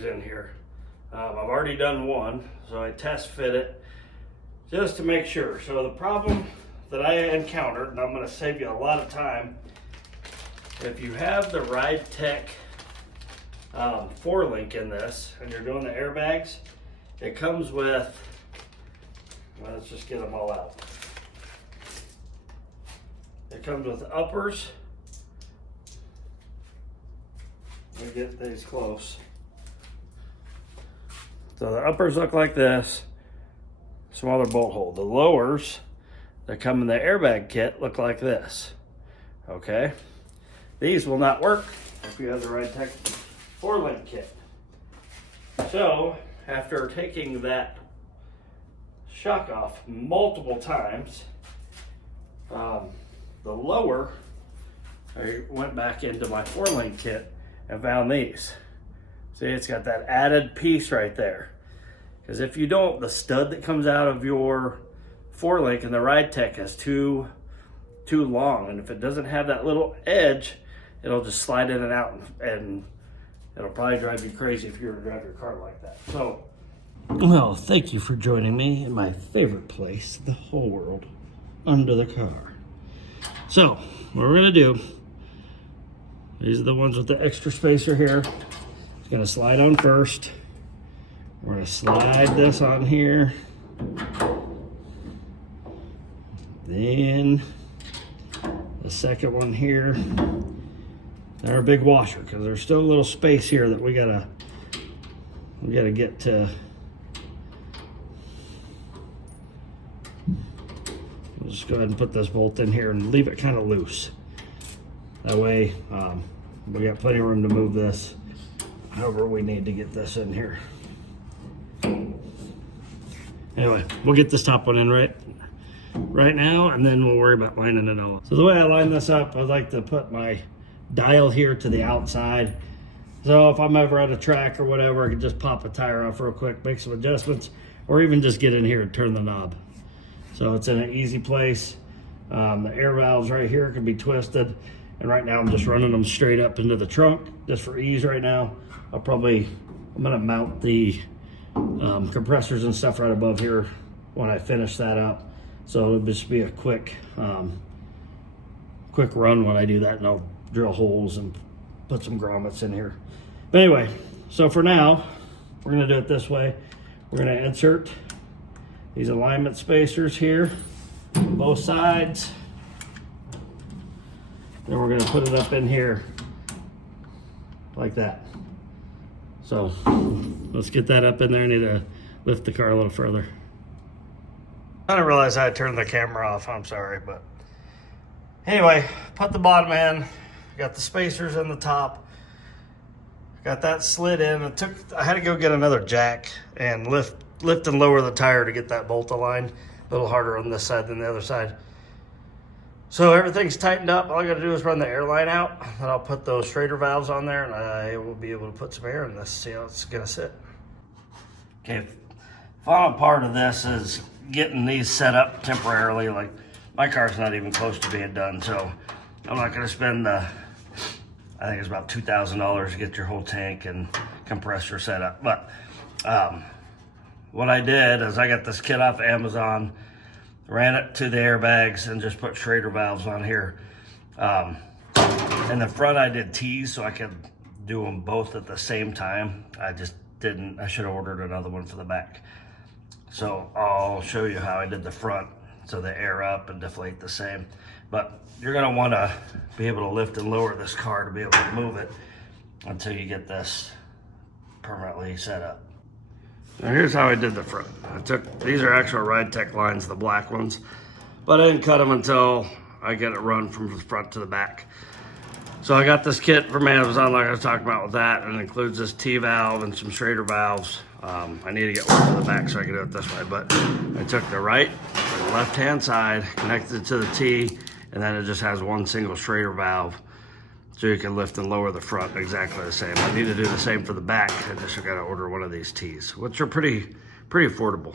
airbags in here. I've already done one, so I test fit it just to make sure. So the problem that I encountered, and I'm going to save you a lot of time, if you have the Ridetech 4-link in this and you're doing the airbags, it comes with, well, let's just get them all out. It comes with uppers. Let me get these close. So the uppers look like this, smaller bolt hole. The lowers that come in the airbag kit look like this, okay? These will not work if you have the Ridetech 4-link kit. So after taking that shock off multiple times, the lower, I went back into my 4-link kit and found these. See, it's got that added piece right there. Because if you don't, the stud that comes out of your 4-link in the Ridetech is too long, and if it doesn't have that little edge, it'll just slide in and out, and it'll probably drive you crazy if you were to drive your car like that. So, well, thank you for joining me in my favorite place in the whole world, under the car. So, what we're gonna do, these are the ones with the extra spacer here. It's gonna slide on first. We're gonna slide this on here. Then the second one here. They're a big washer because there's still a little space here that we gotta get to. We'll just go ahead and put this bolt in here and leave it kind of loose. That way, we got plenty of room to move this however we need to get this in here. Anyway, we'll get this top one in right now, and then we'll worry about lining it all up. So the way I line this up, I like to put my dial here to the outside. So if I'm ever at a track or whatever, I can just pop a tire off real quick, make some adjustments, or even just get in here and turn the knob. So it's in an easy place. The air valves right here can be twisted. And right now I'm just running them straight up into the trunk, just for ease right now. I'm gonna mount the compressors and stuff right above here when I finish that up. So it'll just be a quick run when I do that, and I'll drill holes and put some grommets in here. But anyway, so for now, we're gonna do it this way. We're gonna insert these alignment spacers here on both sides. Then we're gonna put it up in here like that. So let's get that up in there. I need to lift the car a little further. I didn't realize I had turned the camera off, I'm sorry, but anyway, put the bottom in, got the spacers in the top, got that slid in. I had to go get another jack and lift and lower the tire to get that bolt aligned. A little harder on this side than the other side. So everything's tightened up. All I gotta do is run the airline out, and I'll put those Schrader valves on there, and I will be able to put some air in this, see how it's gonna sit. Okay, final part of this is getting these set up temporarily. Like, my car's not even close to being done, so I'm not gonna spend I think it's about $2,000 to get your whole tank and compressor set up. But what I did is I got this kit off Amazon, ran it to the airbags, and just put Schrader valves on here. In the front I did T's so I could do them both at the same time. I just didn't. I should have ordered another one for the back. So I'll show you how I did the front so the air up and deflate the same. But you're gonna wanna be able to lift and lower this car to be able to move it until you get this permanently set up. Now here's how I did the front. These are actual Ridetech lines, the black ones, but I didn't cut them until I get it run from the front to the back. So I got this kit from Amazon, like I was talking about with that, and it includes this T valve and some Schrader valves. I need to get one to the back so I can do it this way, but I took the right and left-hand side, connected it to the T, and then it just has one single Schrader valve. So you can lift and lower the front exactly the same. I need to do the same for the back. I just gotta order one of these T's, which are pretty affordable.